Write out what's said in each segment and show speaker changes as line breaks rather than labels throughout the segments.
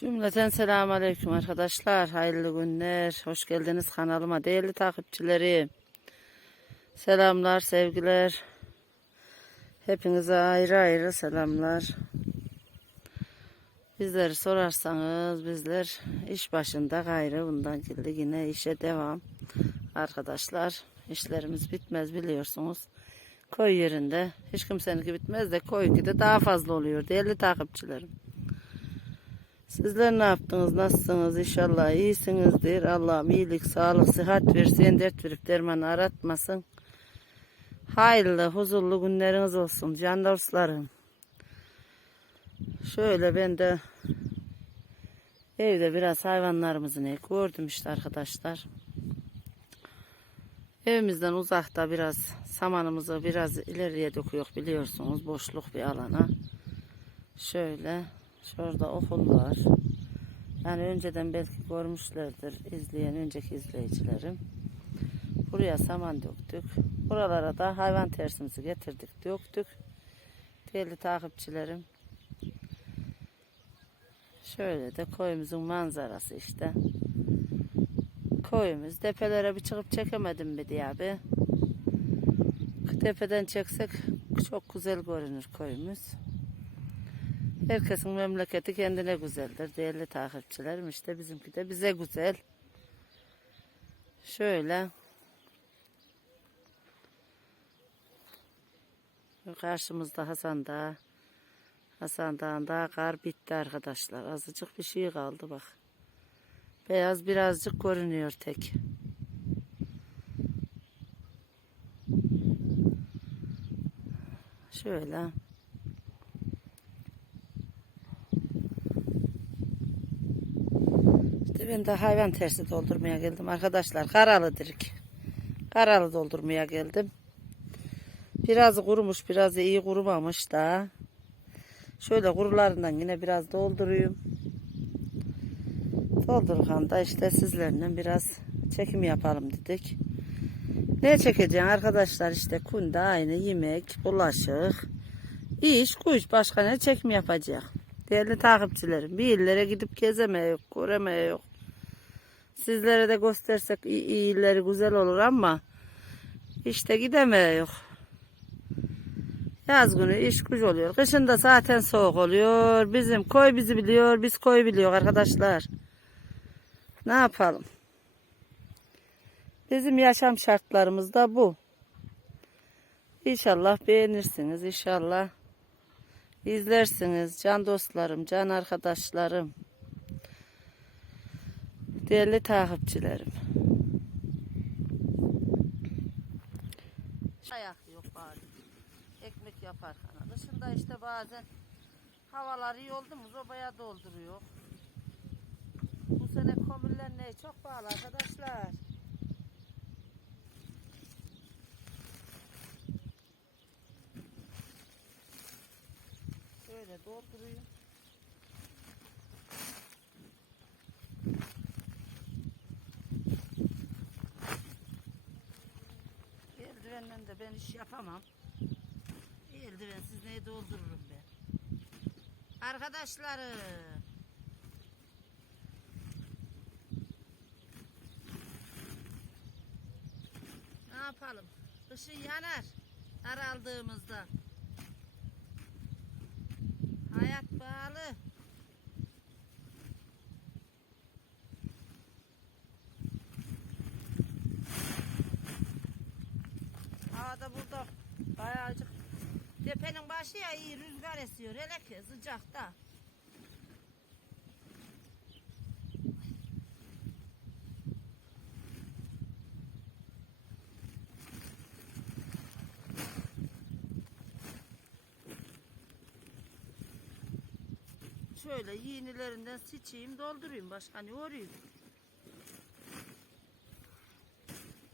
Cümleten selamun aleyküm arkadaşlar. Hayırlı günler. Hoş geldiniz kanalıma değerli takipçilerim. Selamlar, sevgiler. Hepinize ayrı ayrı selamlar. Bizleri sorarsanız bizler iş başında gayrı bundan geldi yine işe devam. Arkadaşlar işlerimiz bitmez biliyorsunuz. Koy yerinde hiç kimseninki bitmez de koy de daha fazla oluyor değerli takipçilerim. Sizler ne yaptınız? Nasılsınız? İnşallah iyisinizdir. Allah'ım iyilik, sağlık, sıhhat versin. Dert verip dermanı aratmasın. Hayırlı, huzurlu günleriniz olsun. Can dostlarım. Şöyle ben de evde biraz hayvanlarımızı ne gördüm işte arkadaşlar. Evimizden uzakta biraz samanımızı biraz ileriye döküyor biliyorsunuz. Boşluk bir alana. Şöyle Şurada okul var. Yani önceden belki görmüşlerdir izleyen önceki izleyicilerim. Buraya saman döktük. Buralara da hayvan tersimizi getirdik, döktük. Değerli takipçilerim. Şöyle de koyumuzun manzarası işte. Koyumuz tepelere bir çıkıp çekemedim mi diye abi. Tepeden çeksek çok güzel görünür koyumuz. Herkesin memleketi kendine güzeldir değerli takipçilerim. İşte bizimki de bize güzel. Şöyle. Karşımızda Hasan Dağı. Hasan Dağı'nda kar bitti arkadaşlar. Azıcık bir şey kaldı bak. Beyaz birazcık görünüyor tek. Şöyle. Ben de hayvan tersi doldurmaya geldim arkadaşlar. Karalı dirik. Karalı doldurmaya geldim. Biraz kurumuş, biraz iyi kurumamış da. Şöyle kurularından yine biraz dolduruyum. Doldururken da işte sizlerle biraz çekim yapalım dedik. Ne çekeceğim arkadaşlar işte kunda aynı yemek, bulaşık, iş, kuş başka ne çekim yapacak. Değerli takipçilerim bir illere gidip göremeye yok. Sizlere de göstersek iyi, iyi illeri güzel olur ama işte gidemeye yok. Yaz günü iş güç oluyor. Kışın da zaten soğuk oluyor. Bizim koy bizi biliyor, biz koy biliyor arkadaşlar. Ne yapalım? Bizim yaşam şartlarımız da bu. İnşallah beğenirsiniz. İnşallah izlersiniz. Can dostlarım, can arkadaşlarım. Değerli takipçilerim. Ayak yok bari. Ekmek yaparken. Dışında işte bazen havalar iyi oldu mu sobaya dolduruyor. Bu sene komüller ne? Çok pahalı arkadaşlar. Şöyle dolduruyor. Eldivenle ben iş yapamam. Eldivensiz neyi doldururum ben. Arkadaşlarım. Ne yapalım? Kışın yanar. Daraldığımızda. Hayat pahalı. Havada burada bayağıcık tepenin başı ya iyi rüzgar esiyor hele ki sıcakta. Şöyle yeğenilerinden seçeyim doldurayım başka ne orayım.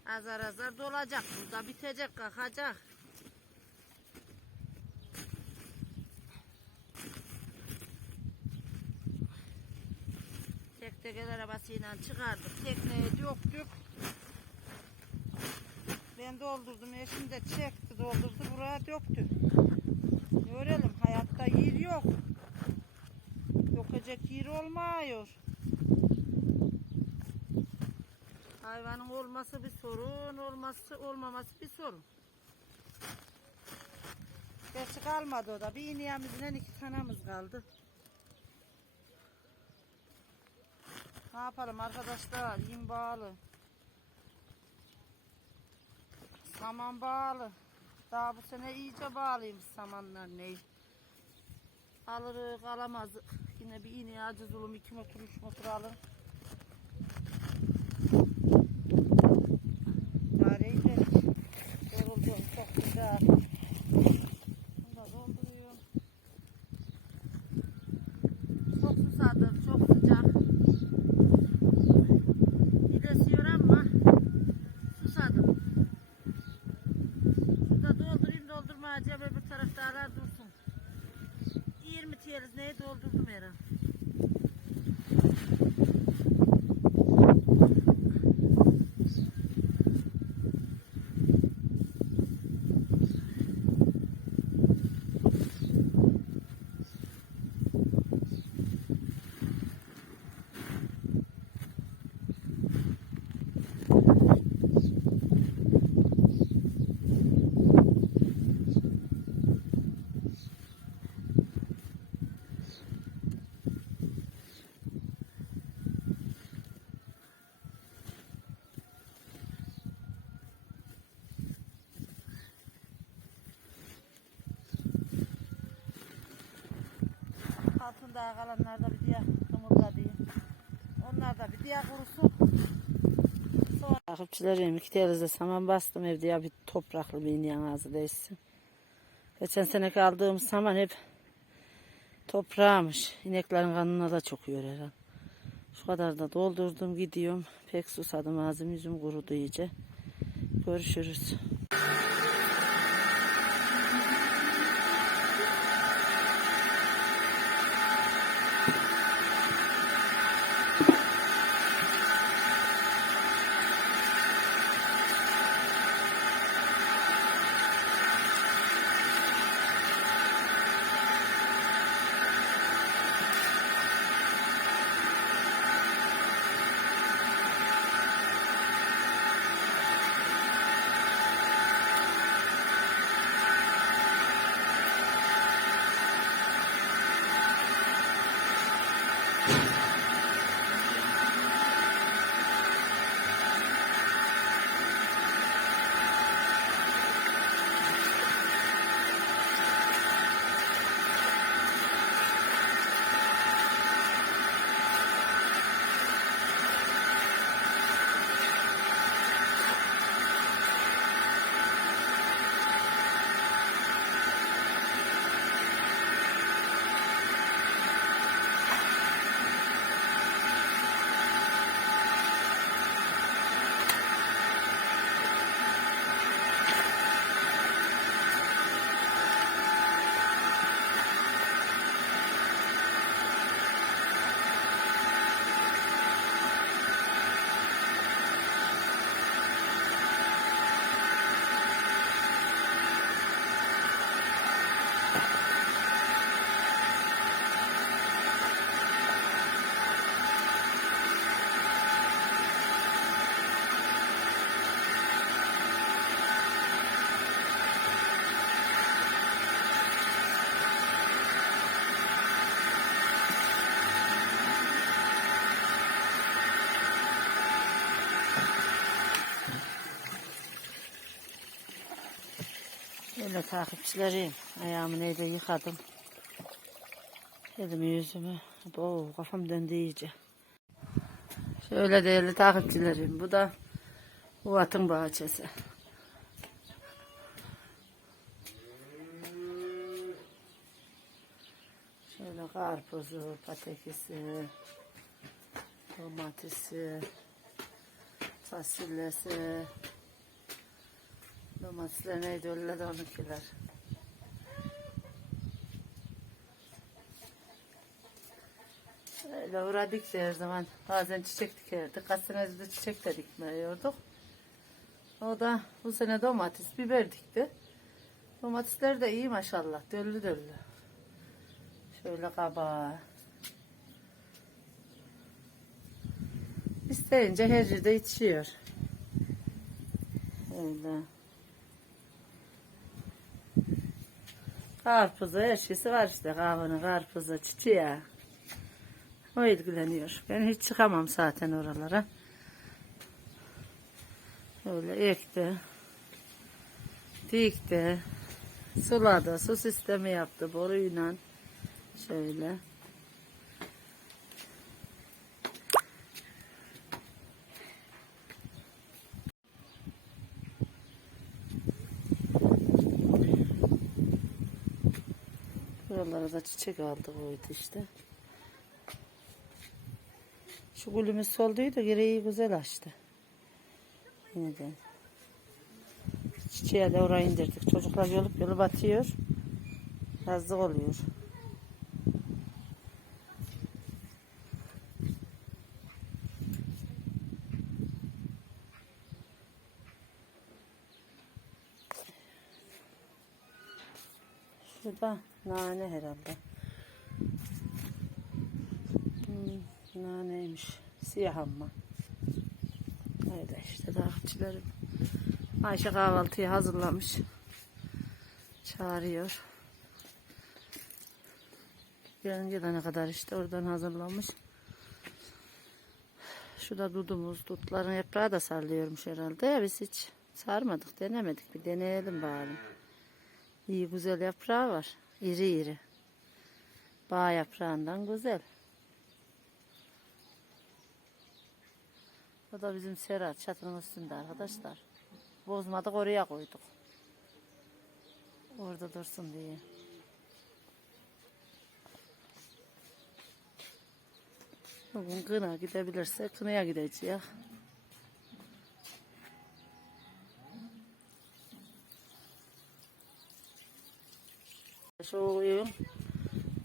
Azar azar dolacak burada bitecek kalkacak. Tek tek el arabasıyla çıkardık. Tekneye döktük. Ben doldurdum. Eşim de çekti doldurdu. Buraya döktü. Görelim hayatta yer yok. Dökecek yer olmuyor. Hayvanın olması bir sorun, olması olmaması bir sorun. Gerçi kalmadı o da. Bir ineğimizle iki tanemiz kaldı. Ne yapalım arkadaşlar? Yem bağlı. Saman bağlı. Daha bu sene iyice bağlıymış samanlar ney. Alırız alamazdık. Yine bir iğne acı zulüm iki motor üç motor alır. Çareyi dedik. Yoruldum çok güzel. Bunu da dolduruyorum. Çok susadım çok sıcak. Bir de esiyor ama susadım. Şurada doldurayım doldurmayacağım öbür tarafta arar dursun. 20 tiyeliz neyi doldurdum herhalde. Altında kalanlar da bir diye kımıldadı. Onlar da bir diye kurusun. Sonra... İki teyze saman bastım evde ya bir topraklı bir ineğin ağzı değilsin. Geçen sene aldığım saman hep toprağımış. İneklerin kanına da çok yiyor herhalde. Şu kadar da doldurdum gidiyorum. Pek susadım ağzım yüzüm kurudu iyice. Görüşürüz. Öyle takipçilerim. Ayağımı neyle yıkadım. Elimi yüzümü. Oo, kafam döndü iyice. Şöyle değerli takipçilerim. Bu da bu atın bahçesi. Şöyle karpuzu, patatesi, domatesi, fasulyesi, domatesler neydi öyle de onunkiler. Öyle uğradık her zaman bazen çiçek dikerdik. Kaç sene de çiçek de dikmiyorduk. O da bu sene domates, biber dikti. Domatesler de iyi maşallah. Döllü döllü. Şöyle kabağı. İsteyince her yerde yetişiyor. Öyle. Karpuzu her şeysi var işte. Kavunu, karpuzu, çiçeği. O ilgileniyor. Ben hiç çıkamam zaten oralara. Öyle ekti. Dikti. Suladı. Su sistemi yaptı boruyla. Şöyle. Buralara da çiçek aldı koydu işte. Şu gülümüz solduydu gereği güzel açtı. Yeniden. Çiçeğe de oraya indirdik. Çocuklar yolup yolu batıyor. Yazlık oluyor. Şurada nane herhalde. Hmm, naneymiş. Siyah ama. Öyle işte takipçilerim. Ayşe kahvaltıyı hazırlamış. Çağırıyor. Yarın gelene kadar işte oradan hazırlamış. Şurada dudumuz, dutların yaprağı da sallıyormuş herhalde. Ya biz hiç sarmadık, denemedik. Bir deneyelim bari. İyi güzel yaprağı var. İri iri. Bağ yaprağından güzel. O da bizim serat çatının üstünde arkadaşlar. Bozmadık oraya koyduk. Orada dursun diye. Bugün kına gidebilirse kınaya gideceğiz. Oyun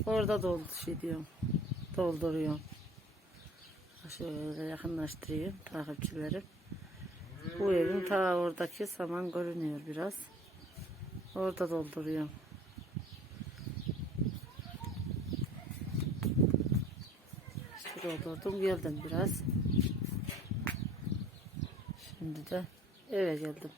orada doldu şey diyorum. Dolduruyorum. Şöyle yakınlaştırayım takipçilerim. Bu evin ta oradaki saman görünüyor biraz. Orada dolduruyorum. İşte doldurdum geldim biraz. Şimdi de eve geldim.